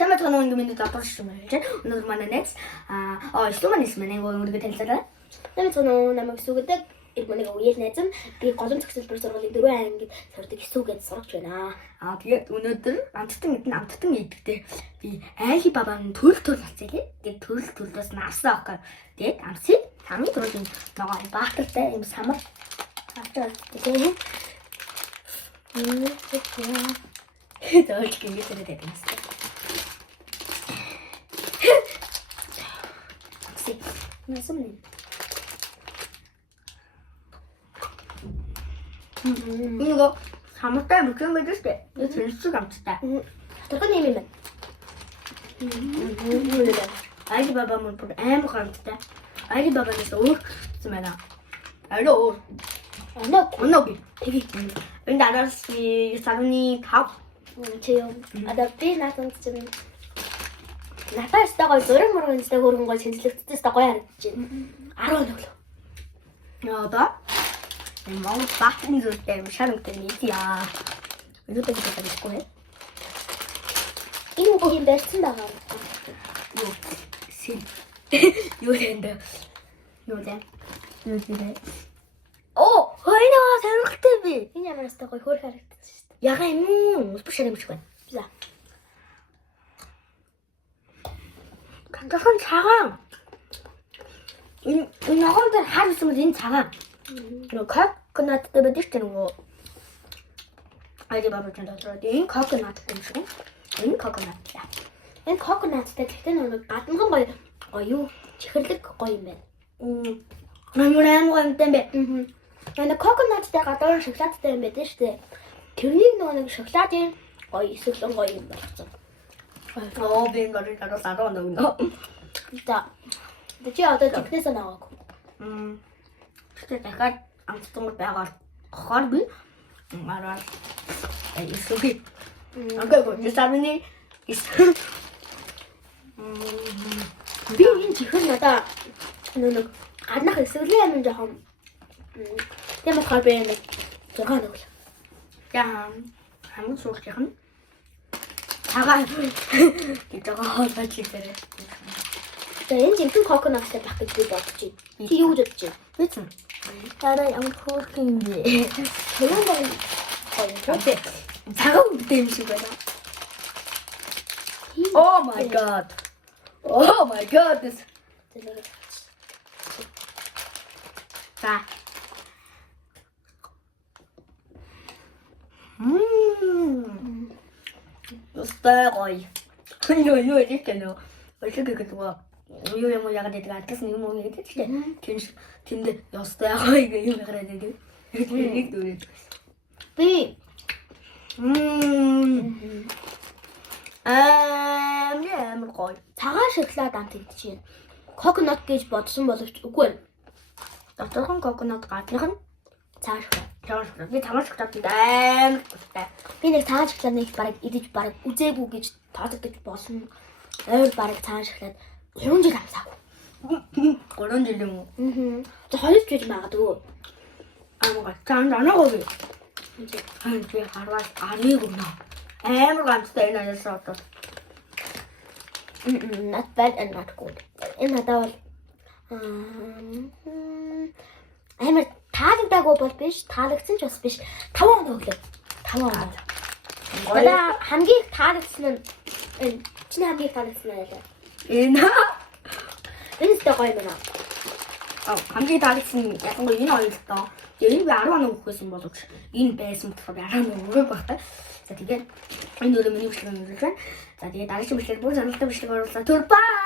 Сайн байна уу миний доктор шүү мэн. Өнөөдөр манай next Сломан нисмэн нэг өөрийгөө танилцуулаа. Намайг зөвхөн намайг сүгэдэг нэг үеэл найз нь би голом цогцлбор сургуулийн 4 ангид сурдаг эсүүгээд сурч байна. Тэгээд өнөөдөр амттан идэгтэй би айли бабааны төрөл нацгаа. Тэгээд төрөлөөс навсан аахгүй. Тэгээд амсыг хамгийн түрүүний ногоо баатартай юм самар авч байгаа. Дөөлж гингээд байдаг юм байна. Насамын. 이거 사무тай 무슨 거 줄게. 이거 진짜 감치다. Тодорхой нэм юм байна. 아기 바바만 보고 아무 감치다. 아기 바바에서 오스면아. 알로. 언어기. 되게. 근데 아저씨 사람이 가. Чи юм. Одоо би наасан чинь натаастайгаа зураг мөрөнтэй хөргөн гой шинжлэгдсэн сте гоё харагдаж байна. 10 өглөө. 야다. Монгол баатны зүйлтэй шарангтай нийтяа. Өнөөдөр бид хэлэх гээд. Энэ үг юм барьсан байгаа. Юу. Син. Юу лэндэ. Оо, хоёроо сонирхолтой би. Энэ ямар настай гоё хөөр харагдаж шүү дээ. Яга юм уу? Спешиал юм шиг байна. За. 간장은 작아. 이 너한테 할 있으면 진 작아. 이렇게 코코넛 때문에 드시는 거. 아이디 밥을 준다 들어디 코코넛 때문에. 이 코코넛이야. Энэ коконаттай гэхдээ нэг гаданган гоё юу чихэрлэг гоё юм байна. 아무래도 뭐 때문에. Энэ коконаттай гадуур шоколадтай юм байдаг шүү дээ. Тэрнийг нэг шоколадын гоё эсвэл гоё юм болгосон. bin 거를 따로 싸러 넣어. За. Чи одоо чихнээсээ наваагүй. 진짜 내가 아무튼 걸 빼가 хор би мараа эсвэл 아까 그 사람이 Би энэ чихэн надаа нэг гаднах эсвэл юм жоохон тийм болохоор би нэг 6 өглөө. 야 한번 소리하면 다가 이따가 같이 그래. За энэ жинхэнэ коконаттай байх гэж би бодож байна. Чи юу гэж бодож байна? 그치? 나는 양포인지. 그런 거는 어때? 작은 음식이야. Oh my god. Oh my god. 자. 스테이크. 이거 이렇게요. 어떻게 그거 우유 뭐 약간 내가 아껴서 이거 뭐 이게 됐지? 근데 여스테이크 이거 그래야 되지? 이렇게 노래. би ямар гоё. цагаан шоколад амт идэж байна. Коконат гэж бодсон боловч үгүй байна. Доторхон коконат гаднах нь Цагаан шоколад. би тамар шоколад амар гуттай. Би нэг цагаан шоколадыг бараг идэж бараг үзээгүй гэж тооцогдож болно. Ойр бараг цагаан шоколад 3 жил амсаагүй. 3 жил юм уу? За 2 жил магадгүй. 아무가 짠 안 하고 비. 이제 하루가 아니구나. амар ганцтай энэ аясаа одоо. Not bad and not good. Энэ надад бол амар таалагдаагүй бол биш, таалагдсан ч бас биш. 5 хоног өглөө. 5 хоног. Надаа хамгийн таалагдсан нь энэ чиний хамгийн таалагдсан нь байлаа. Энэ ч гоё байна. хамгийн таалагдсан яг нь энэ хоёр л доо. Энэ би 10 хоног өгсөн боловч энэ байсан болохоор 10 хоног өгөх багтаа. За тэгээд энэ өдөр миний бичлэг өндөрлж байна. За тэгээд дараагийн бичлэг бүр сонирхолтой бичлэг оруулаад түр бай.